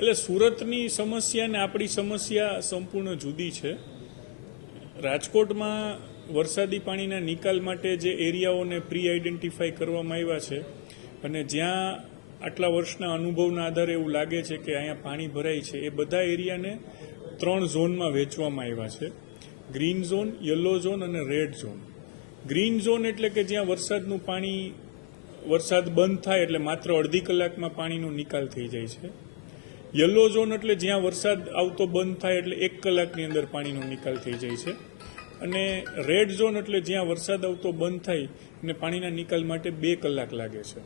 એટલે સુરતની સમસ્યા ને આપણી સમસ્યા સંપૂર્ણ જુદી છે. રાજકોટમાં વરસાદી પાણીના નિકાલ માટે જે એરિયાઓને પ્રી આઈડેન્ટિફાઈ કરવામાં આવ્યા છે અને જ્યાં આટલા વર્ષના અનુભવના આધારે એવું લાગે છે કે અહીંયા પાણી ભરાય છે, એ બધા એરિયાને 3 ઝોનમાં વહેંચવામાં આવ્યા છે: ગ્રીન ઝોન, યલો ઝોન અને રેડ ઝોન. ગ્રીન ઝોન એટલે કે જ્યાં વરસાદનું પાણી વરસાદ બંધ થાય એટલે માત્ર અડધી કલાકમાં પાણીનો નિકાલ થઈ જાય છે. યલો ઝોન એટલે જ્યાં વરસાદ આવતો બંધ થાય એટલે 1 કલાકની અંદર પાણીનો નિકાલ થઈ જાય છે. અને રેડ ઝોન એટલે જ્યાં વરસાદ આવતો બંધ થાય અને પાણીના નિકાલ માટે 2 કલાક લાગે છે.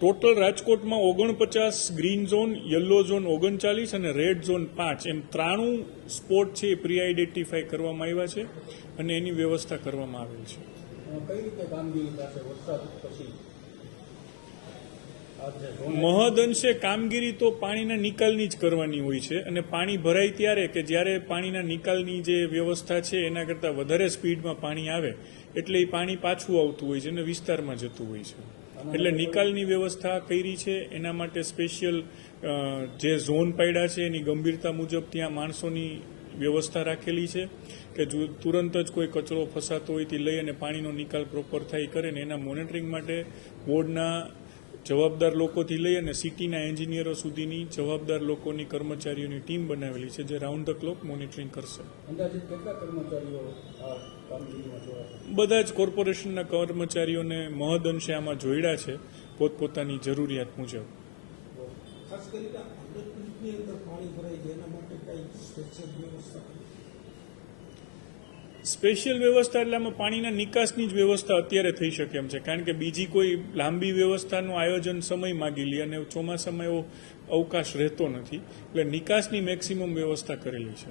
ટોટલ રાજકોટમાં 49 ગ્રીન ઝોન, યલો ઝોન 39 અને રેડ ઝોન 5 એમ 93 સ્પોટ છે એ પ્રી આઈડેન્ટિફાઈ કરવામાં આવ્યા છે અને એની વ્યવસ્થા કરવામાં આવેલ છે. કઈ રીતે કામગીરી થશે વરસાદ પછી? મહદઅંશે કામગીરી તો પાણીના નિકાલની જ કરવાની હોય છે અને પાણી ભરાય ત્યારે કે જ્યારે પાણીના નિકાલની જે વ્યવસ્થા છે એના કરતાં વધારે સ્પીડમાં પાણી આવે એટલે એ પાણી પાછું આવતું હોય છે અને વિસ્તારમાં જતું હોય છે. એટલે નિકાલની વ્યવસ્થા કરી છે. એના માટે સ્પેશિયલ જે ઝોન પાડ્યા છે એની ગંભીરતા મુજબ ત્યાં માણસોની વ્યવસ્થા રાખેલી છે કે જો તુરંત જ કોઈ કચરો ફસાતો હોય તે લઈ અને પાણીનો નિકાલ પ્રોપર થાય કરે ને એના મોનિટરિંગ માટે વોર્ડના જવાબદાર લોકોથી લઈ અને સિટીના એન્જિનિયરો સુધીની જવાબદાર લોકોની કર્મચારીઓની ટીમ બનાવેલી છે જે રાઉન્ડ ધ ક્લોક મોનિટરિંગ કરશે. અંદાજિત કેટલા કર્મચારીઓ આ કામગીરીમાં જોડાશે? બધા જ કોર્પોરેશનના કર્મચારીઓને મહદઅંશે આમાં જોડ્યા છે પોતપોતાની જરૂરિયાત મુજબ. ખાસ કરીને 100 ફૂટની અંદર પાણી ભરાય છે એના માટે કઈ સ્પેશિયલ વ્યવસ્થા? સ્પેશિયલ વ્યવસ્થા એટલે આમાં પાણીના નિકાસની જ વ્યવસ્થા અત્યારે થઈ શકે એમ છે, કારણ કે બીજી કોઈ લાંબી વ્યવસ્થાનું આયોજન સમય માગી લે અને ચોમાસામાં એવો અવકાશ રહેતો નથી, એટલે નિકાસની મેક્સિમમ વ્યવસ્થા કરેલી છે.